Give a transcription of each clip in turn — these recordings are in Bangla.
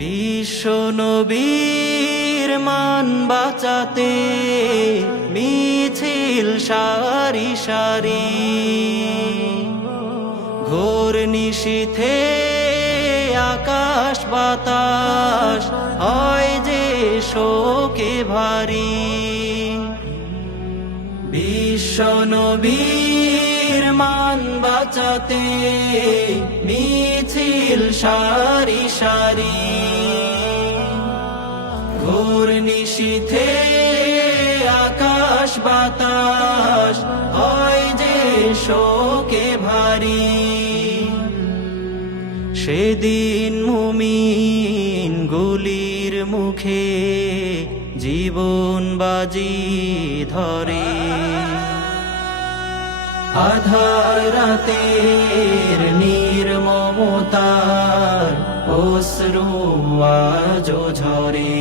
বিশ্ব নবীর মান বাঁচাতে মিছিল সারি সারি, ঘোর নিশীথে আকাশ বাতাস হয় যে শোকে ভারী। বিশ্ব নবীর মান বাঁচাতে মিছিল সারি সারি, ঘোর নিশীথে আকাশ বাতাস হয় যে শোকে ভারী। সেদিন মুমিন গুলির মুখে জীবন বাজি ধরে, আধার রাতের নির্মমতার অশ্রু আজ ঝরে।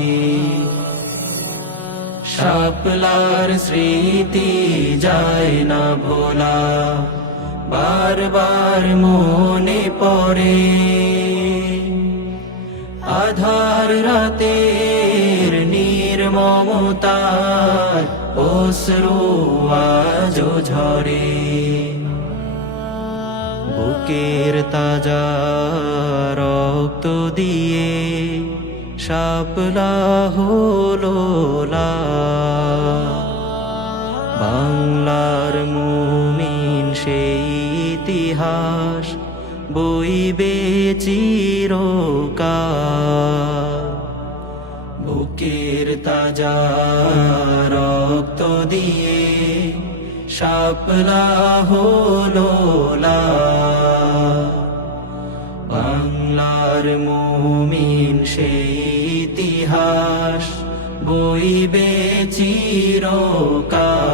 শাপলার স্মৃতি যায় না ভোলা, বারবার মনে পড়ে। আধার রাতের নির্মমতার অশ্রু আজ ঝরে। বুকের তাজা রক্ত দিয়ে শাপলা হলো লাল, বাংলার মুমিন সেই ইতিহাস বইবে চিরকাল। বুকের তাজা রক্ত দিয়ে শাপলা হলো লাল, বাংলার মুমিন সেই ইতিহাস বইবে চিরকাল।